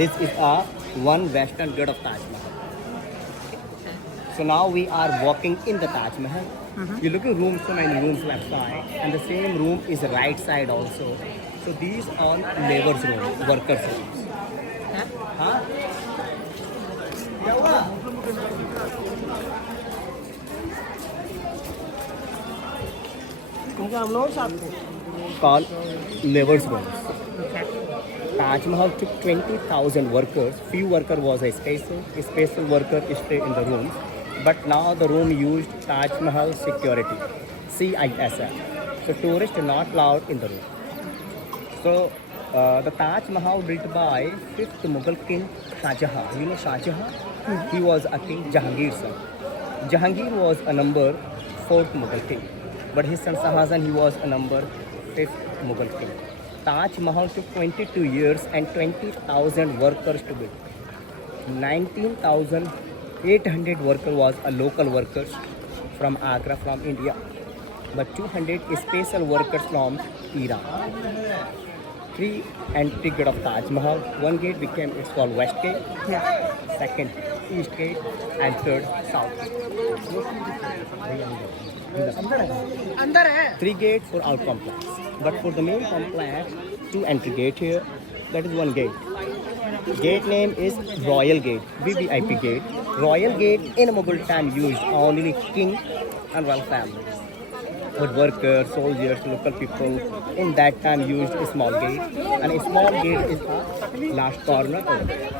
This is a one western gate of Taj Mahal. So now we are walking in the Taj Mahal. You look at rooms, so many rooms left side, and the same room is right side also. So these are laborers' rooms, workers' rooms. Huh? Called laborers' rooms. Taj Mahal took 20,000 workers. Few worker was a special worker stay in the rooms. But now the room used Taj Mahal security, CISF. So tourists are not allowed in the room. So the Taj Mahal built by 5th Mughal king Shah Jahan. You know Shah Jahan? He was a king, Jahangir son. Jahangir was a number 4th Mughal king. But his son Shahjahan, he was a number 5th Mughal king. Taj Mahal took 22 years and 20,000 workers to build. 19,800 workers was a local workers from Agra, from India. But 200 special workers from Iran. 3 entry gate of Taj Mahal. One gate became, it's called West Gate. Yeah. Second, East Gate. And third, South Gate. अंदर है 3 gates for our complex. But for the main complex, 2 entry gate here. That is one gate. Gate name is Royal Gate, VVIP Gate. Royal Gate in Mughal time used only king and royal family. But workers, soldiers, local people in that time used a small gate. And a small gate is the last corner over there.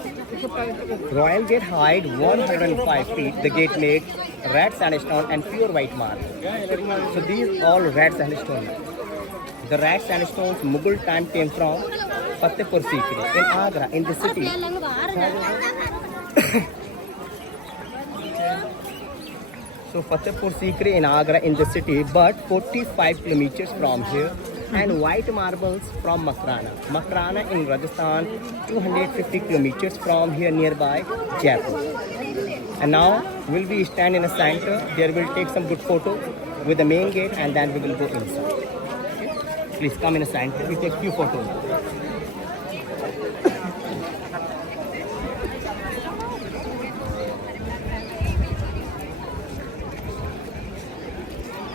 Royal Gate height 105 feet. The gate made red sandstone and pure white marble. So these all red sandstone. The red sandstones Mughal time came from Fatehpur Sikri in Agra, in the city. So Fatehpur Sikri in Agra, in the city, but 45 kilometers from here. And white marbles from Makrana. Makrana in Rajasthan, 250 kilometers from here nearby Jaipur. And now we'll be stand in a center. There we'll take some good photo with the main gate and then we will go inside. Okay? Please come in a center. We take few photos.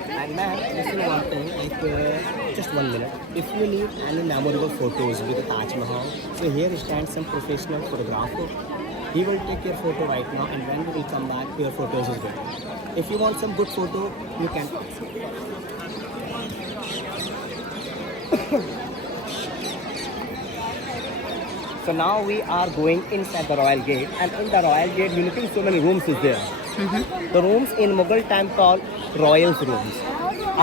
And ma'am, listen one thing, just 1 minute. If you need any memorable photos with the Taj Mahal, so here stands some professional photographer. He will take your photo right now, and when we will come back, your photos is ready. If you want some good photo, you can. So now we are going inside the Royal Gate, and in the Royal Gate, you looking so many rooms is there. The rooms in Mughal time called Royals rooms.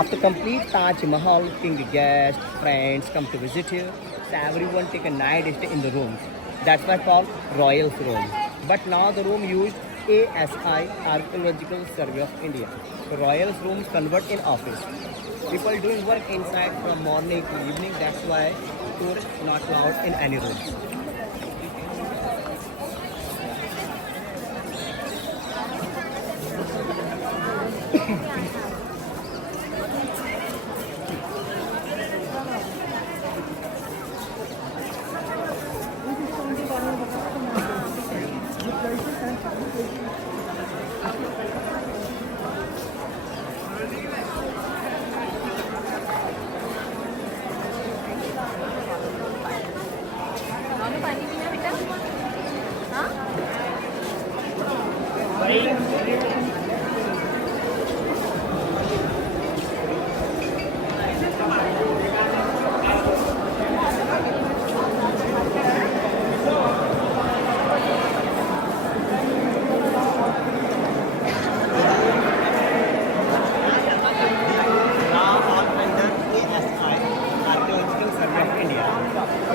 After complete Taj Mahal, king guests, friends come to visit here. So everyone take a night stay in the rooms. That's why called Royals room. But now the room used ASI, Archaeological Survey of India. The Royals rooms convert in office. People doing work inside from morning to evening. That's why tourists not allowed in any rooms.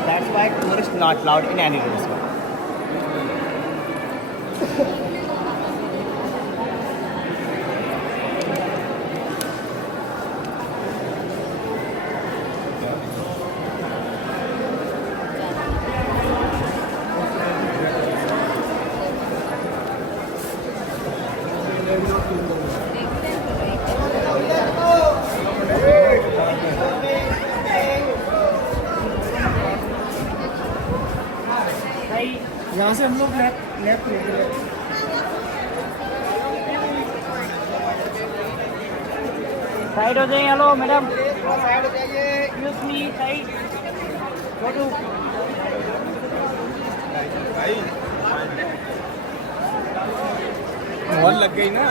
That's why tourists not allowed in any rooms. यहाँ से हम लोग left लेंगे। Side हो जाइए। Hello madam, side हो जाइए। Excuse me, side. Chhotu मॉल लग गई ना।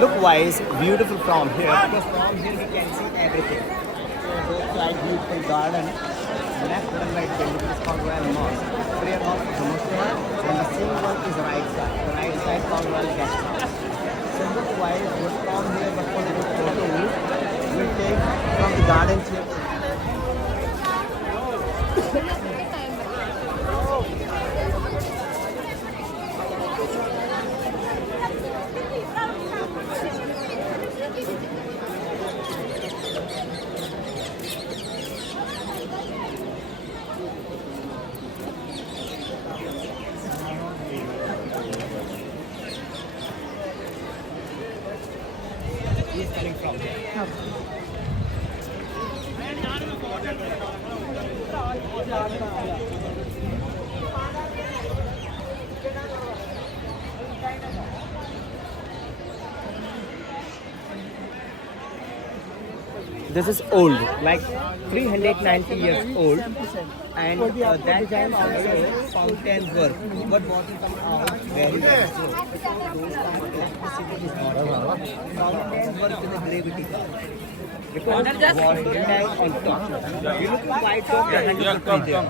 Look wise, beautiful from here because from here we can see everything. So both side beautiful garden, left and right building is called Royal Mosque. Prayer hall is Muslim and the same one is right side. The right side called Royal Guest House. So look wise, we'll from here but for the good photos, we'll take from the garden here. He's coming from here. This is old, like 390 years old, and that time also fountain work, but water come out very very slow. Those time electricity is not there. Fountain work with a gravity because water tank on top. You look at white top, the handle is there.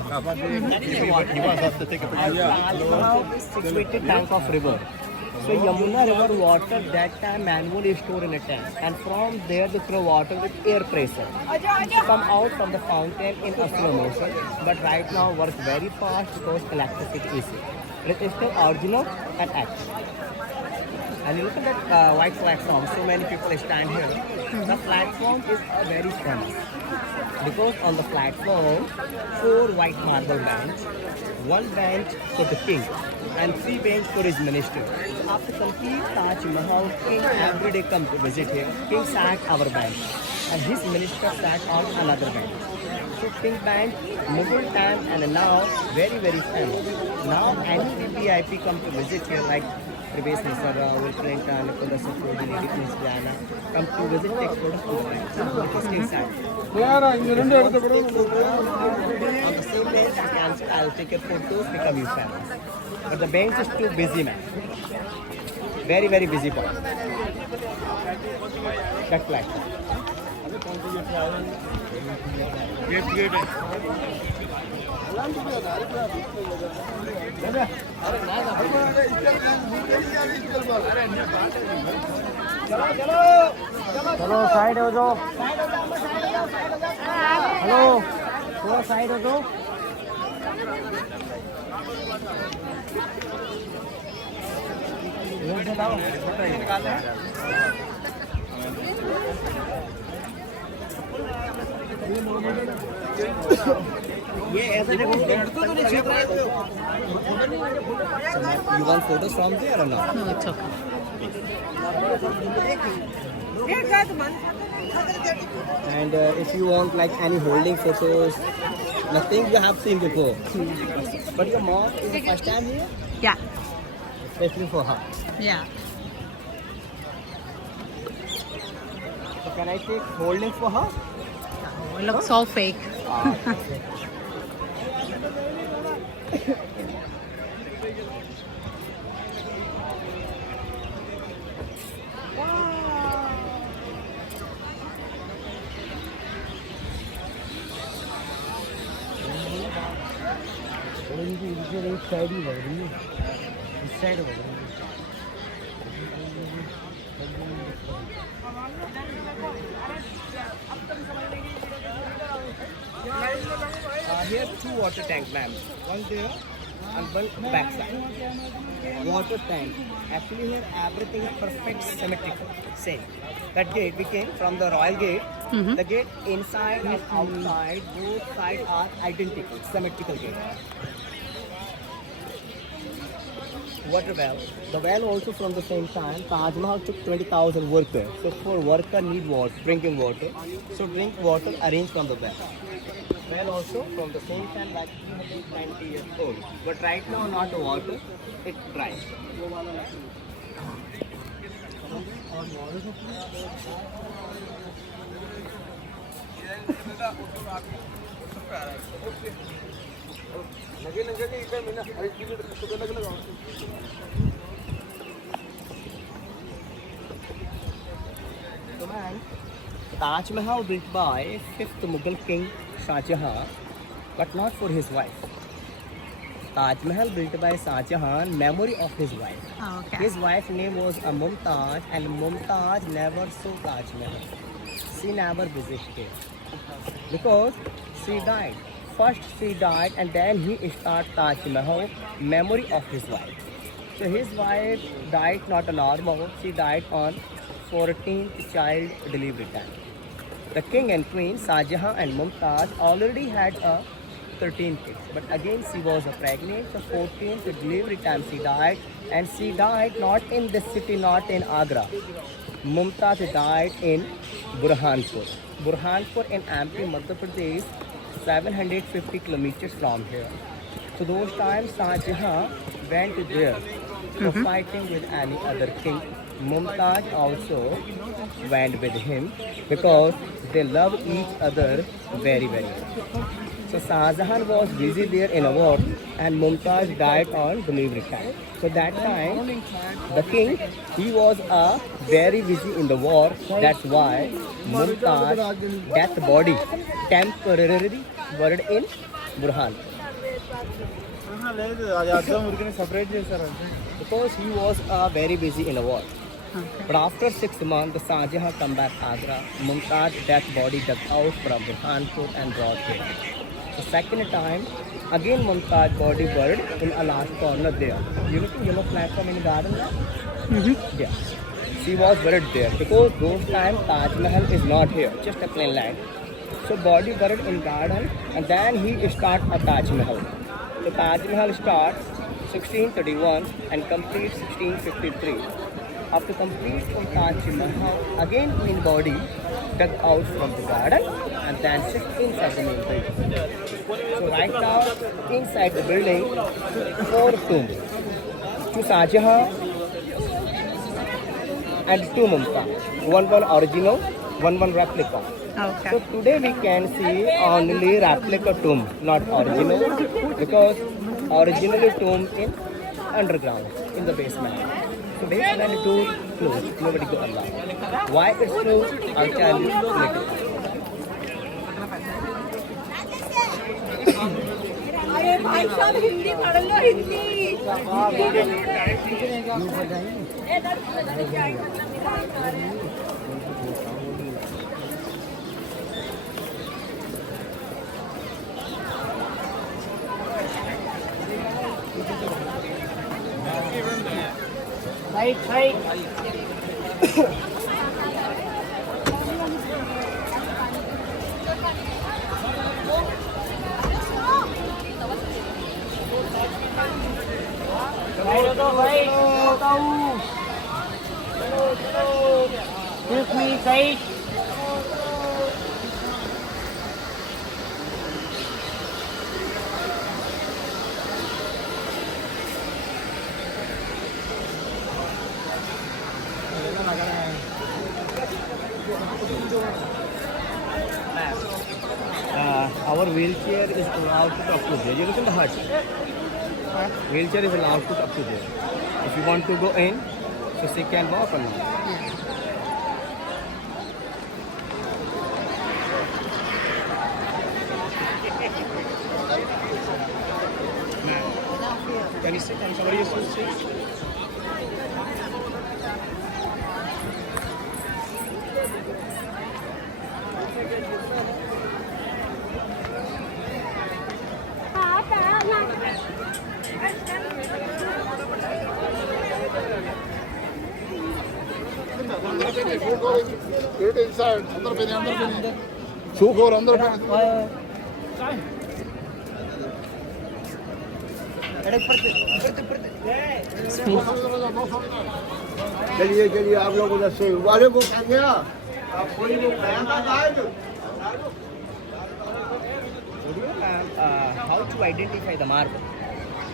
That is the water. And Rajmahal is situated bank of river. So Yamuna river water that time manually stored in a tank, and from there they throw water with air pressure to come out from the fountain in a slow motion. But right now works very fast because electricity is here. It is still original and active. And you look at that white platform. So many people stand here. The platform is very famous because on the platform 4 white marble bench, 1 bench for the king, and 3 bench for his minister. So after complete Taj Mahal, king every day come to visit here. King sat our bench, and his minister sat on another bench. So king bench, Mughal time, and now very very famous. Now any VIP come to visit here like Pravesh Nisara, Will Clinton, Nicolas Sarkozy, Lady Prince Diana, come to visit, take photos of the bench. Because king sat. On the same bench, I'll take a photo, become you famous. But the bench is too busy, man. Very, very busy boy. That platform. चलो side हो जाओ। Hello थोड़ा side हो जाओ। ये ऐसा देखो You want photos from there or not? No, it's okay. And if you want like any holding photos, nothing you have seen before. But your mom is the first time here, Yeah. especially for her. Yeah. So can I take holding for her? Oh, it looks so fake. एक side ही लग रही है, इस side लग रही है। Here 2 water tank lamps, one there and one back side. Water tank. Actually here everything is perfect symmetrical, same. That gate we came from the royal gate. The gate inside and outside, both sides are identical, symmetrical gate. Water well. The well also from the same time. Taj Mahal took 20,000 workers. So for worker need water, drinking water. So drink water arranged from the well. well also from the same time like 290 years old. But right now not water, it's dry. So man, Taj Mahal built by 5th Mughal king Shah Jahan, but not for his wife. Taj Mahal built by Shah Jahan, memory of his wife. Oh, okay. His wife's name was Mumtaz, and Mumtaz never saw Taj Mahal. She never visited because she died. First she died, and then he started Taj Mahal, memory of his wife. So his wife died not a normal, she died on 14th child delivery time. The king and queen Shah Jahan and Mumtaz already had a 13 kids, but again she was pregnant. So 14th delivery time she died, and she died not in the city, not in Agra. Mumtaz died in Burhanpur. Burhanpur in MP, Madhya Pradesh, 750 kilometers from here. So those times Shah Jahan went there for fighting with any other king. Mumtaz also went with him because they love each other very very much. So Shah Jahan was busy there in a war, and Mumtaz died on delivery time. So that time the king, he was very busy in the war. That's why Mumtaz death body temporarily buried in Burhan. Because he was very busy in the war. But after 6 months, the Shah Jahan come back Agra. Mumtaz death body dug out from Burhanpur and brought here. The second time, again Mumtaz body buried in a last corner there. You know the yellow platform in the garden now? Yeah. She was buried there because those time Taj Mahal is not here, just a plain land. So body buried in garden, and then he start a Taj Mahal. The Taj Mahal starts 1631 and completes 1653. After complete from Taj Mahal, again queen body dug out from the garden and then sit inside the main building. So right now, inside the building, 4 tombs. 2 Shah Jahan and 2 Mumtaz. One original, one replica. Okay. So today we can see only replica tomb, not original, because originally tomb in underground, in the basement. So basement is too closed, nobody go allow. Why it's closed, I'll tell you later. अरे भाई साहब हिंदी पढ़ लो Hindi Right. Excuse me, side. Our wheelchair is allowed to talk to there. You look in the hut. Wheelchair is allowed to talk to there. If you want to go in, so she can walk or not. Can you sit and somebody else will sit? Get inside. अंदर पहने. छूक और अंदर पहने. चलिए आप लोग उधर से वाले को क्या आप कोई वो खाया ना खाए ma'am, how to identify the marble?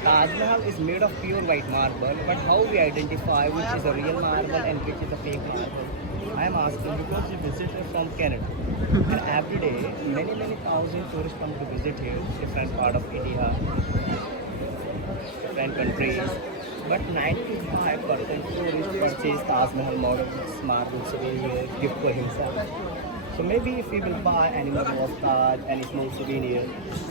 Taj Mahal is made of pure white marble, but how we identify which is a real marble and which is a fake marble? I am asking because we visited from Canada, and every day many thousand tourists come to visit here, different part of India, different countries. But 95% tourists purchase Taj Mahal models, marble souvenir, gift for himself. So maybe if he will buy any model of Taj, any small souvenir,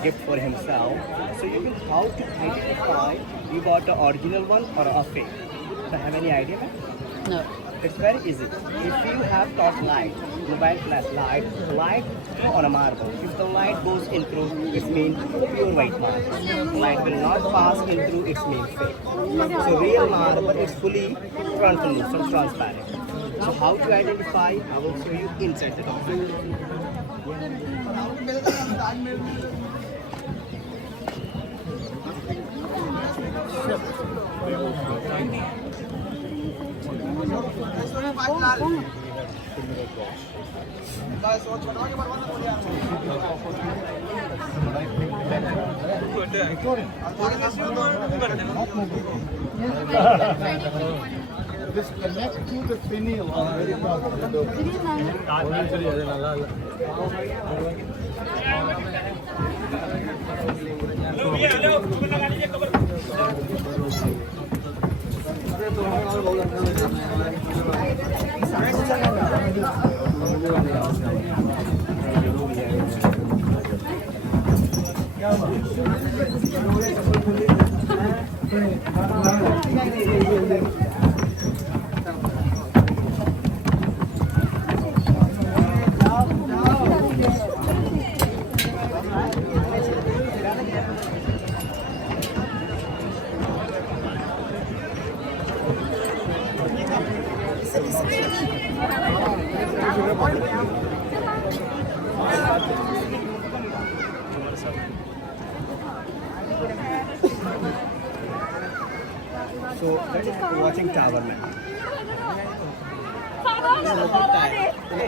gift for himself, so you will how to identify you got the original one or a fake. Do you have any idea, ma'am? No. It's very easy. If you have torch light, mobile flash light go on a marble. If the light goes in through, it means pure white marble. Light will not pass in through, it means fake. So real marble is fully translucent, transparent. So how to identify? I will show you inside the document. This connects to the finial on the So that is watching tower, man.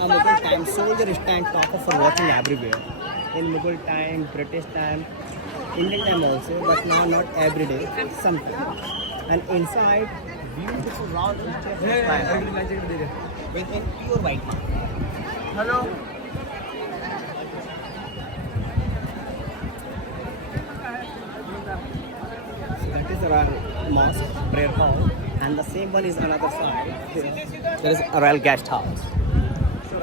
Mughal time, soldier stand proper for watching everywhere. In Mughal time, British time, Indian time also, but now not every day, sometimes. And inside, beautiful round in pure white. Hello. So that is the Royal Mosque, prayer hall, and the same one is another side. There is a Royal Guest House. So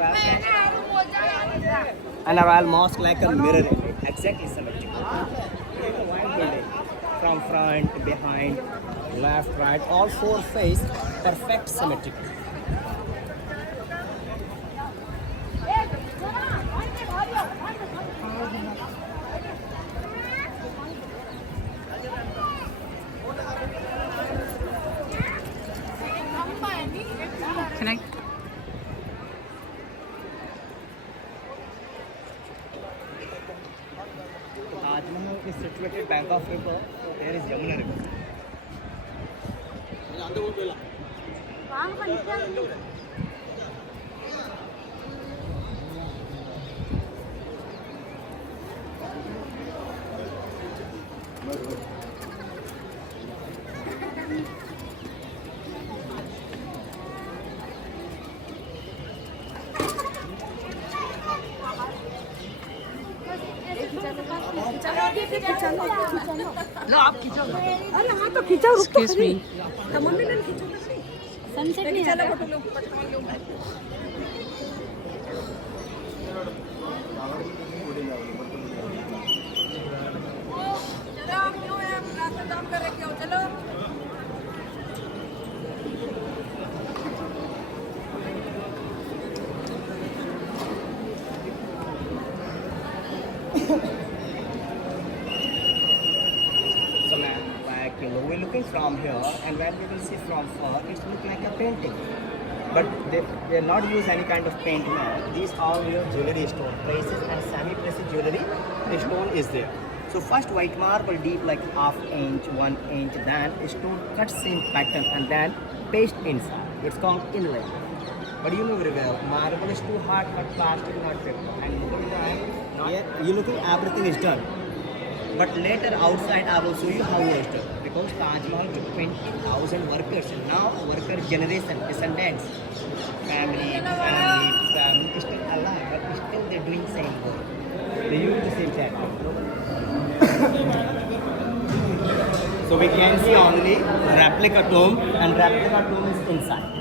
and a Royal Mosque like a mirror in it, exactly symmetrical. Wide building, from front, behind, left, right, all four face, perfect symmetrical. Can I? Taj Mahal is situated bank of river, so there is Yamuna river. लो आप खींचो अरे हाँ तो खींचो रुक तो Excuse me. तो mummy ने खींचो सनसेट नहीं चलो फोटो लो चलो क्यों है रास्ता जाम कर रखे हो चलो So man, like we're looking from here, and when we will see from far, it looks like a painting. But they not use any kind of paint now. These are your jewelry stone, precious and semi-precious jewelry. The stone is there. So first white marble deep like half inch, 1 inch, then stone cut same pattern and then paste inside. It's called inlay. But you know very well, marble is too hard, but plastic not fit. And look at time, here you looking everything is done. But later outside I will show you how it is. Because Taj Mahal took 20,000 workers and now a worker generation, descendants, family is still alive, but still they're doing same work. They use the same chapter. So we can see only replica tomb and replica tomb is inside.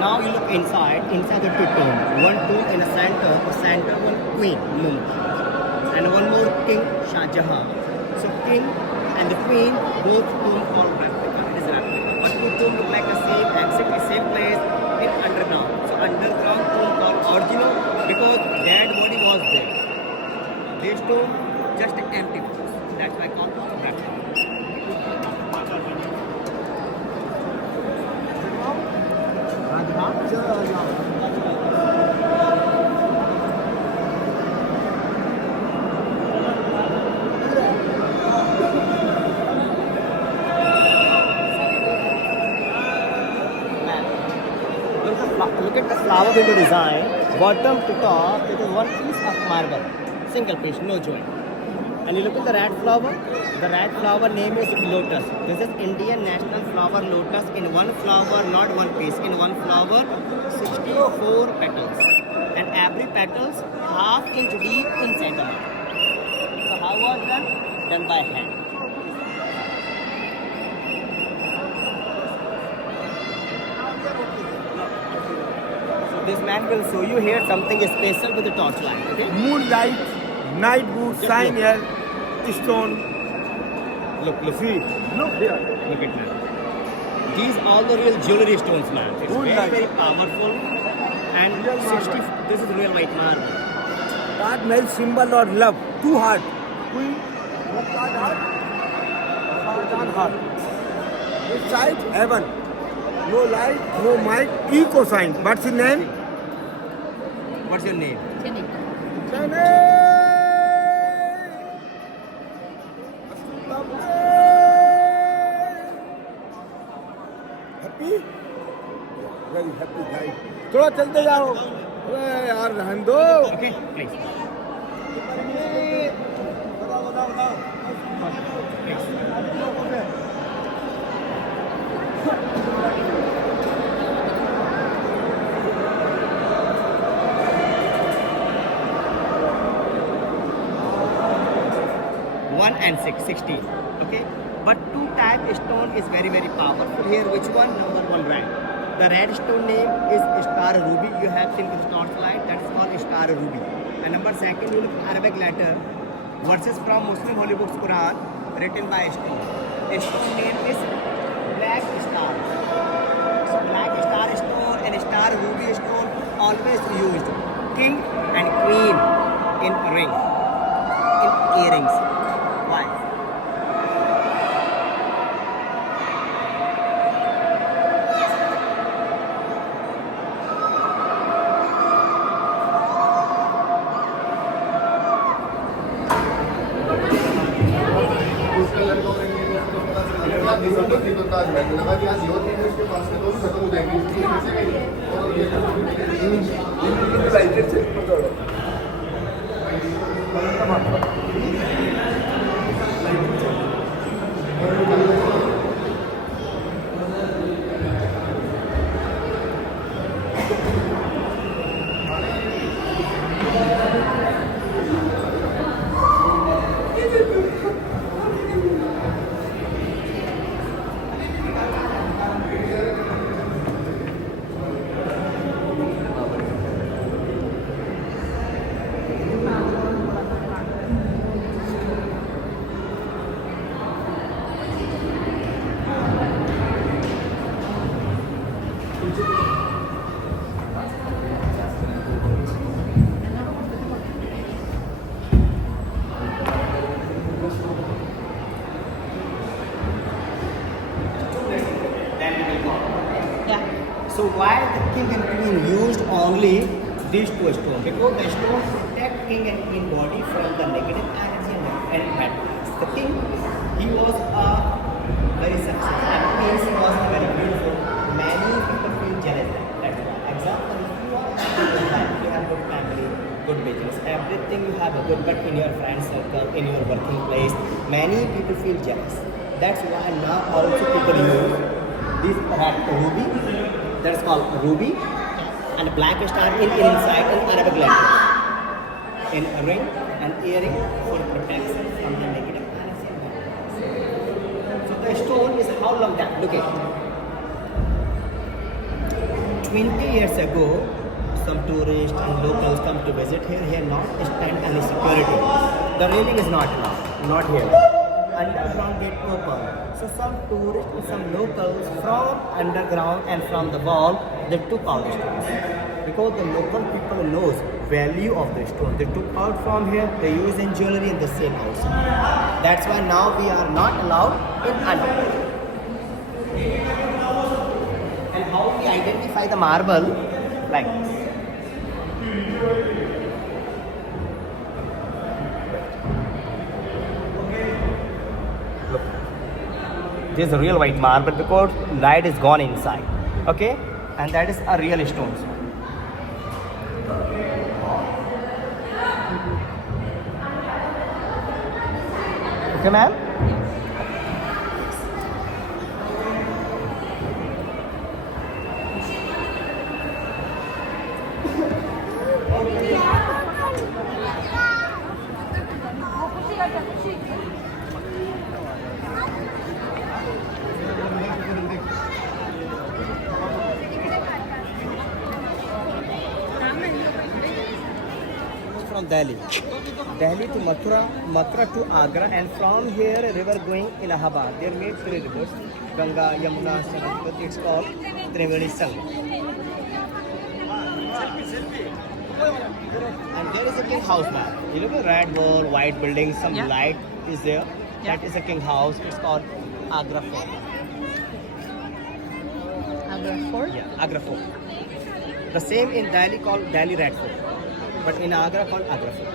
Now you look inside the two tomb. One tomb in the center one queen, Mumtaz, and one more king, Shah Jahan. So king and the queen, both tomb called replica. It is replica. But two tomb look like the same, exactly same place in underground. So underground tomb called original because dead body was there. This tomb just empty. That's why called replica. Look at the flower window design. Bottom to top, it is one piece of marble. Single piece, no joint. And you look at the red flower. The red flower name is lotus. This is Indian national flower lotus. In one flower, not one piece. In one flower, 64 petals. And every petals half inch deep inside the mud. So how was done? Done by hand. This man will show you here something special with the torchlight. Okay? Moonlight, night boot, sign here, stone. Look. See, look here. Look at that. These all the real jewelry stones, man. It's very powerful. And 60. This is real white marble. Taj Mahal symbol of love. Two heart. Queen, Mumtaz heart, Shah heart. This side heaven. No light, no mic, eco sign. What's your name? What's your name? Happy? Very happy guy. थोड़ा चलते जाओ. अरे यार रहने दो. Okay, please. One and 16. Okay, but two type stone is very powerful. Here, which one? Number one, red. The red stone name is star ruby. You have seen this torchlight. That is called star ruby. And number second, you look Arabic letter verses from Muslim holy books Quran written by stone. The stone name is black star. So black star stone and star ruby stone always used. King and queen in ring, in earrings. Why? why the king and queen used only these two stones? Because the stones protect king and queen body from the negative energy and bad things. The king, he was a very successful and queen, she was very beautiful. Many people feel jealous. That's why. Example, if you are you have good family, good business, everything you have a good, but in your friend circle, in your working place, many people feel jealous. That's why now also people use this red ruby, that is called ruby, and black star in inside an Arabic letter, in a ring and earring for protection from the negative energy. So the stone is how long that? Look at it. 20 years ago, some tourists and locals come to visit here not stand any security. The railing is not here. Underground gate open. So some tourists and some locals from underground and from the wall, they took out the stones. Because the local people knows value of the stone. They took out from here, they use in jewelry in the same house. That's why now we are not allowed in underground. And how we identify the marble? Like this. Look, this is a real white marble because light is gone inside. Okay, and that is a real stone. Okay, ma'am. From Delhi to Mathura to Agra, and from here a river going Allahabad. They made 3 rivers, Ganga, Yamuna, Saraswati. It's called Triveni Sangam. And there is a king house now. You look at red wall, white building, some light is there. That is a king house. It's called Agra Fort. Agra Fort? Yeah, Agra Fort. The same in Delhi called Delhi Red Fort, but in Agra called Agra Fort.